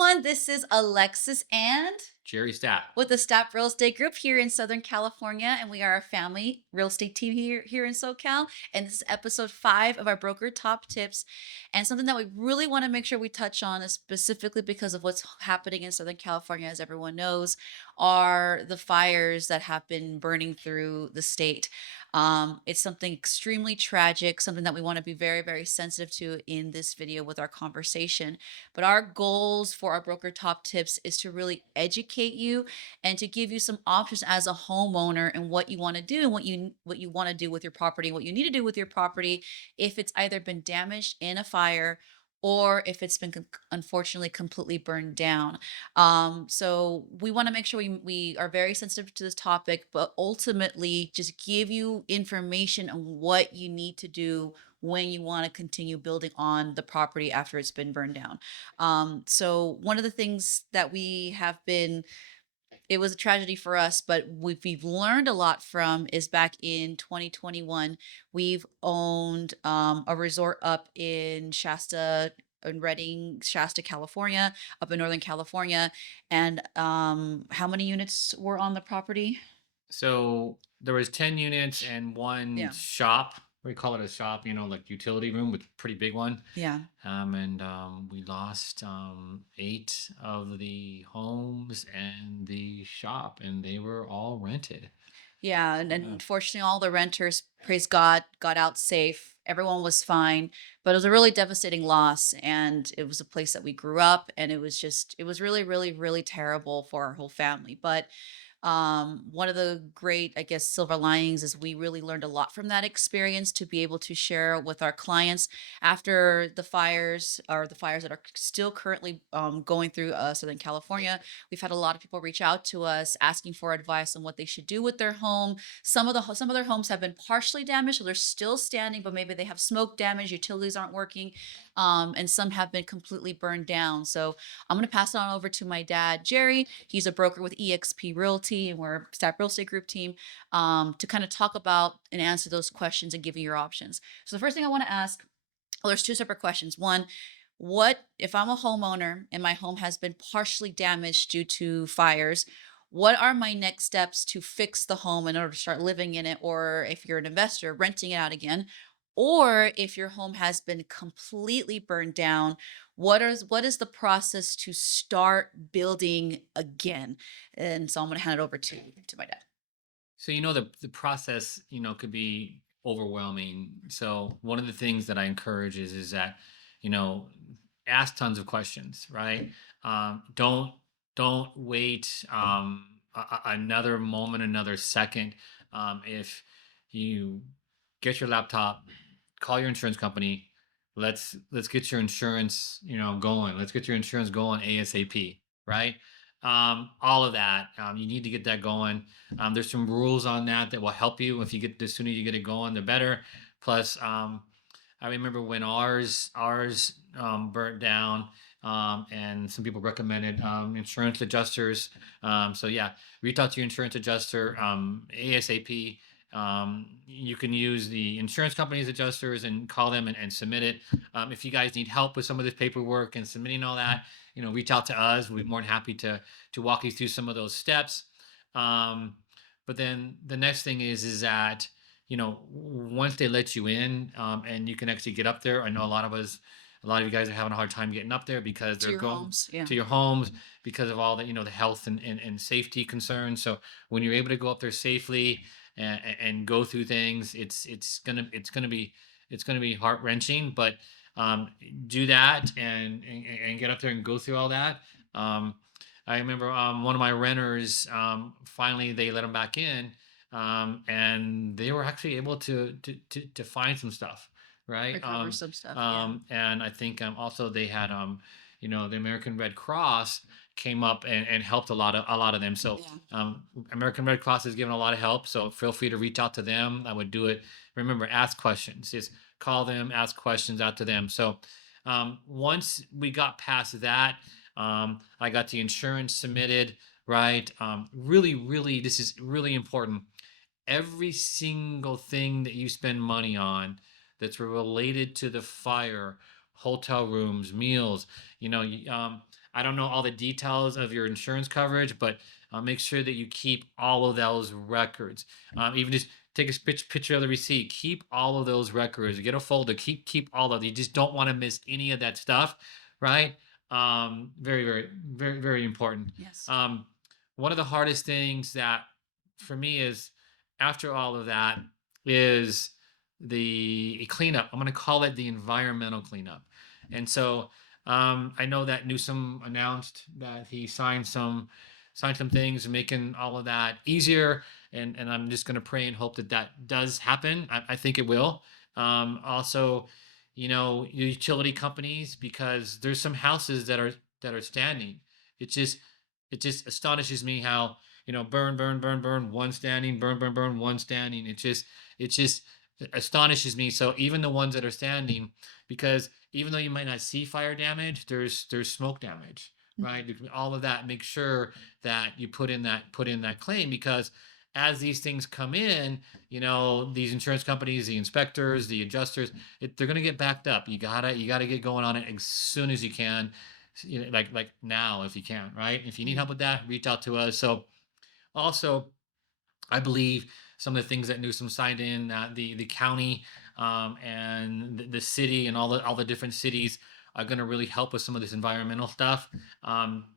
everyone. This is Alexis and Jerry Stapp. with the Stapp Real Estate Group here in Southern California, and we are a family real estate team here in SoCal. And this is episode 5 of our broker top tips, and something that we really want to make sure we touch on is specifically because of what's happening in Southern California, as everyone knows, are the fires that have been burning through the state. It's something extremely tragic, something that we want to be very, very sensitive to in this video with our conversation. But our goals for our broker top tips is to really educate you and to give you some options as a homeowner and what you want to do and what you want to do with your property, what you need to do with your property if it's either been damaged in a fire or if it's been unfortunately completely burned down. So we want to make sure we are very sensitive to this topic, but ultimately just give you information on what you need to do when you want to continue building on the property after it's been burned down. So one of the things that we have been, it was a tragedy for us, but we've learned a lot from is back in 2021, we've owned a resort up in Shasta, in Redding, Shasta, California, up in Northern California. And how many units were on the property? So there was 10 units and one Yeah. shop. We call it a shop, like utility room, with pretty big one. Yeah. And we lost 8 of the homes and the shop, and they were all rented. Yeah, and Yeah. unfortunately, all the renters, praise God, got out safe. Everyone was fine, but it was a really devastating loss. And it was a place that we grew up, and it was really, really, really terrible for our whole family. But one of the great, I guess, silver linings is we really learned a lot from that experience to be able to share with our clients after the fires, or the fires that are still currently going through Southern California. We've had a lot of people reach out to us asking for advice on what they should do with their home. Some of their homes have been partially damaged, so they're still standing, but maybe they have smoke damage, utilities aren't working, and some have been completely burned down. So I'm going to pass it on over to my dad, Jerry. He's a broker with EXP Realty, and we're a Staff Real Estate Group team, to kind of talk about and answer those questions and give you your options. So the first thing I want to ask, well, there's two separate questions. One, what if I'm a homeowner and my home has been partially damaged due to fires? What are my next steps to fix the home in order to start living in it? Or if you're an investor, renting it out again. Or if your home has been completely burned down, what is the process to start building again? And so I'm going to hand it over to my dad. So the process, could be overwhelming. So one of the things that I encourage is that, you know, ask tons of questions, right? Don't wait another moment, another second. If you get your laptop, call your insurance company. Let's get your insurance, going. Let's get your insurance going ASAP, right? All of that. You need to get that going. There's some rules on that will help you. If you get the sooner you get it going, the better. Plus, I remember when ours burnt down, and some people recommended insurance adjusters. So yeah, reach out to your insurance adjuster ASAP. You can use the insurance company's adjusters and call them and submit it. If you guys need help with some of this paperwork and submitting all that, reach out to us. We'd be more than happy to walk you through some of those steps. Um, but then the next thing is that once they let you in, and you can actually get up there. I know a lot of you guys are having a hard time getting up there because To they're your going homes. Yeah. to your homes because of all the health and safety concerns. So when you're able to go up there safely and go through things, it's gonna be heart wrenching, but do that and get up there and go through all that. Um, I remember one of my renters, finally they let him back in, and they were actually able to find some stuff, right? Recover some stuff. Yeah. And I think also they had the American Red Cross came up and helped a lot of them. So Yeah. American Red Cross has given a lot of help. So feel free to reach out to them. I would do it. Remember, ask questions. Just call them, ask questions out to them. So once we got past that, I got the insurance submitted. Right. Really, really, this is really important. Every single thing that you spend money on that's related to the fire, hotel rooms, meals. I don't know all the details of your insurance coverage, but make sure that you keep all of those records. Even just take a picture of the receipt. Keep all of those records. Get a folder. Keep all of. You just don't want to miss any of that stuff, right? Very, very, very, very important. Yes. Um, One of the hardest things that for me is after all of that is the cleanup. I'm going to call it the environmental cleanup. And so I know that Newsom announced that he signed some things, making all of that easier. And I'm just going to pray and hope that that does happen. I think it will. Also, utility companies, because there's some houses that are standing. It just it just astonishes me how burn, burn, burn, burn, one standing, burn, burn, burn, one standing. It just astonishes me. So even the ones that are standing, because even though you might not see fire damage, there's smoke damage, right? Mhm. All of that. Make sure that you put in that claim, because as these things come in, these insurance companies, the inspectors, the adjusters, they're going to get backed up. You gotta get going on it as soon as you can, like now if you can, right? If you need help Mhm. with that, reach out to us. So also, I believe some of the things that Newsom signed in, the county, and the city, and all the different cities are going to really help with some of this environmental stuff.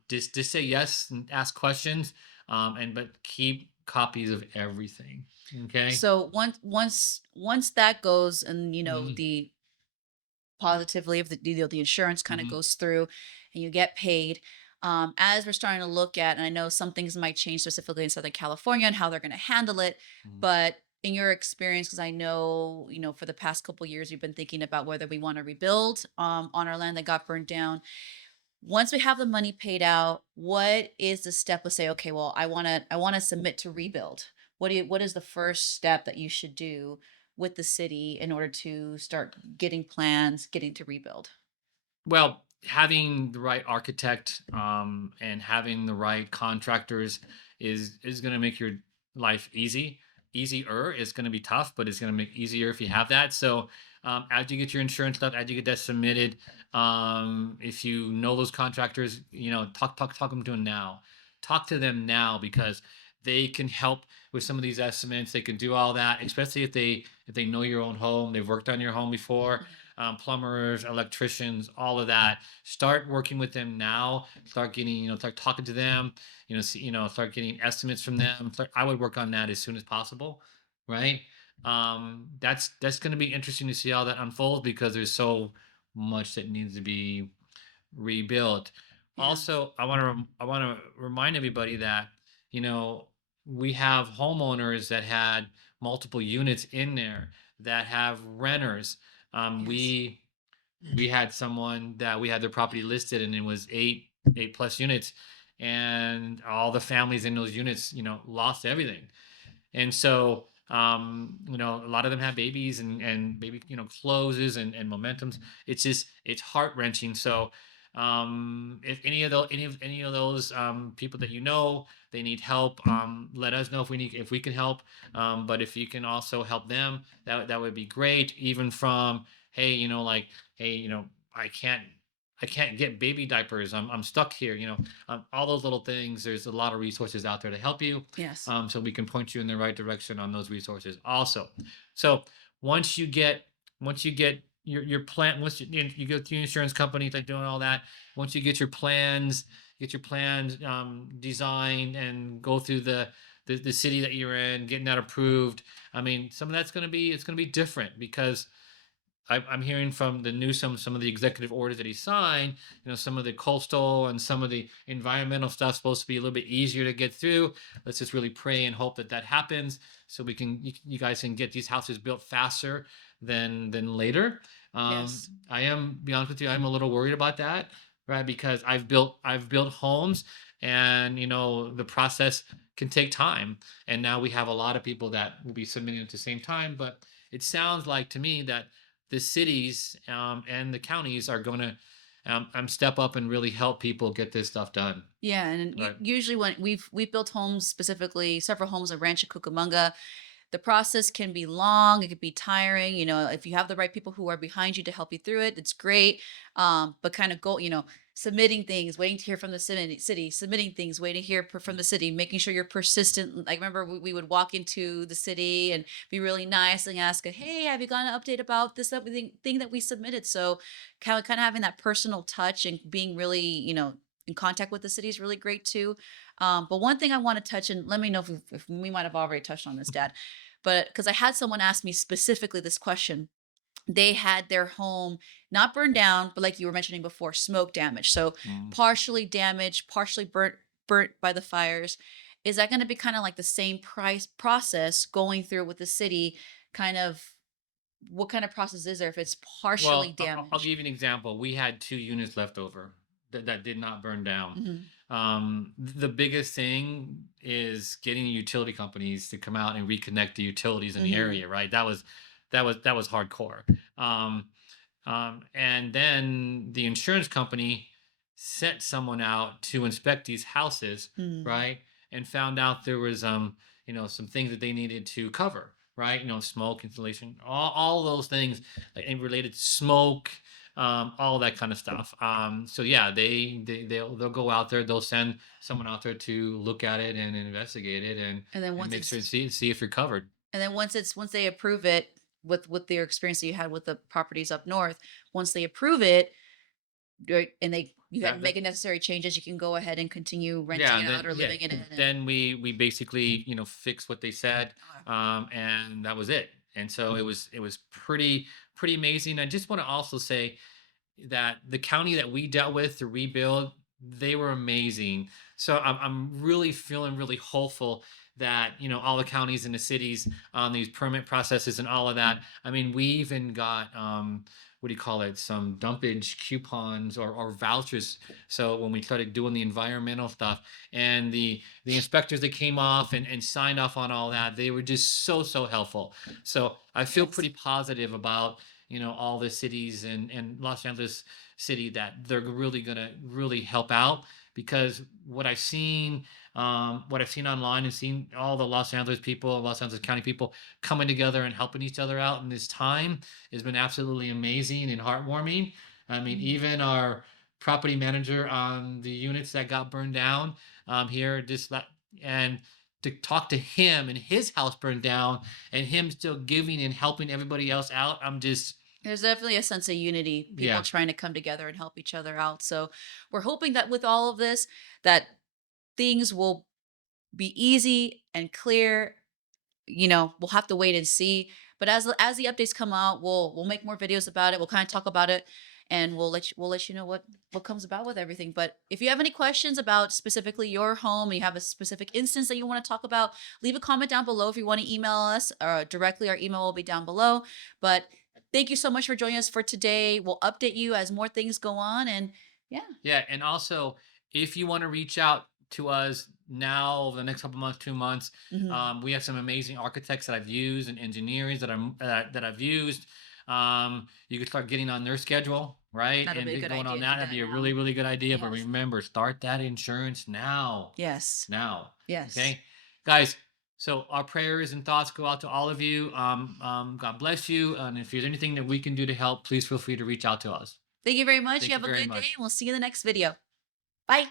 Just say yes and ask questions, and but keep copies of everything. Okay. So once that goes, and Hmm. the positively if the insurance kind of Hmm. goes through and you get paid, as we're starting to look at, and I know some things might change specifically in Southern California and how they're going to handle it, but in your experience, because I know for the past couple years you've been thinking about whether we want to rebuild on our land that got burned down. Once we have the money paid out, what is the step to say, okay, well, I want to submit to rebuild? What is the first step that you should do with the city in order to start getting plans, getting to rebuild? Well, having the right architect, and having the right contractors is going to make your life easy. Easier. It's going to be tough, but it's going to make easier if you have that. So, as you get your insurance stuff, as you get that submitted, if you know those contractors, talk them to them now. Talk to them now, because they can help with some of these estimates. They can do all that, especially if they know your own home. They've worked on your home before. Mhm. Plumbers, electricians, all of that. Start working with them now. Start getting, start talking to them. Start getting estimates from them. I would work on that as soon as possible, right? That's going to be interesting to see how that unfolds, because there's so much that needs to be rebuilt. Yeah. Also, I want to remind everybody that you know we have homeowners that had multiple units in there, that have renters. Yes. We had someone that we had their property listed, and it was eight plus units, and all the families in those units lost everything. And so a lot of them have babies, and baby closes, and momentums. It's heart-wrenching. So if any of those people that they need help, let us know if we can help. But if you can also help them, that would be great. Even from, hey, like, hey, I can't get baby diapers. I'm stuck here. All those little things. There's a lot of resources out there to help you, Yes. so we can point you in the right direction on those resources also. So once you get your plan, once you go through your insurance company, like doing all that, once you get your plans designed, and go through the city that you're in, getting that approved. I mean, some of that's going to be different, because I'm hearing from the Newsom, some of the executive orders that he signed. Some of the coastal and some of the environmental stuff supposed to be a little bit easier to get through. Let's just really pray and hope that that happens, so you guys can get these houses built faster than later. Yes. I am, be honest with you, I'm a little worried about that, right? Because I've built homes, and the process can take time, and now we have a lot of people that will be submitting at the same time. But it sounds like to me that the cities, and the counties are going to step up and really help people get this stuff done. Yeah, and Right. usually when we've built homes, specifically several homes in Rancho Cucamonga, the process can be long, it could be tiring. If you have the right people who are behind you to help you through it, it's great. But kind of go, submitting things, waiting to hear from the city, submitting things, waiting to hear from the city, making sure you're persistent. Like, remember, we would walk into the city and be really nice and ask, hey, have you got an update about this thing that we submitted? So kind of having that personal touch and being really, in contact with the city is really great too. But one thing I want to touch, and let me know if we might have already touched on this, Dad, but because I had someone ask me specifically this question. They had their home not burned down, but like you were mentioning before, smoke damage. So Mm. partially damaged, partially burnt by the fires. Is that going to be kind of like the same price process going through with the city? Kind of what kind of process is there if it's partially Well, I'll give damaged? you an example. We had 2 units left over that did not burn down. Hmm. The biggest thing is getting utility companies to come out and reconnect the utilities in the Hmm. area, right? That was hardcore. Um, and then the insurance company sent someone out to inspect these houses, Hmm. right? And found out there was some things that they needed to cover, right? Smoke insulation, all those things and related to smoke, all that kind of stuff. So yeah, they'll go out there, they'll send someone out there to look at it and investigate it And then and once make sure to it's see if you're covered. once they approve it with their experience that you had with the properties up north, once they approve it, right, and you had That make that necessary changes, you can go ahead and continue renting Yeah, it and out then or yeah, living in it. And then we basically fixed what they said, okay. and that was it. And so it was pretty amazing. I just want to also say that the county that we dealt with to rebuild, they were amazing. So I'm really feeling really hopeful that all the counties and the cities on these permit processes and all of that. I mean, we even got what do you call it? Some dumpage coupons or vouchers. So when we started doing the environmental stuff and the inspectors that came off and signed off on all that, they were just so helpful. So I feel Yes. pretty positive about all the cities and Los Angeles city that they're really gonna really help out because what I've seen online and seen all the Los Angeles people, Los Angeles County people coming together and helping each other out in this time has been absolutely amazing and heartwarming. I mean, Mhm. even our property manager on the units that got burned down here and to talk to him and his house burned down and him still giving and helping everybody else out. I'm just There's definitely a sense of unity, people Yeah. trying to come together and help each other out. So we're hoping that with all of this, that things will be easy and clear. We'll have to wait and see. But as the updates come out, we'll make more videos about it. We'll kind of talk about it, and we'll let you know what comes about with everything. But if you have any questions about specifically your home, and you have a specific instance that you want to talk about, leave a comment down below. If you want to email us directly, our email will be down below. But thank you so much for joining us for today. We'll update you as more things go on, and yeah. Yeah, and also if you want to reach out to us now over the next couple months, 2 months, Hmm. we have some amazing architects that I've used and engineers that I've used. You could start getting on their schedule, right, That'll and be a get good going on idea. that. Do That'd that be a now. really good idea. But Yes. remember, start that insurance now, Yes. now. Yes. Okay, guys. So our prayers and thoughts go out to all of you. God bless you, and if there's anything that we can do to help, please feel free to reach out to us. Thank you very much. You Thank you have a very good day, and much. we'll see you in the next video. Bye.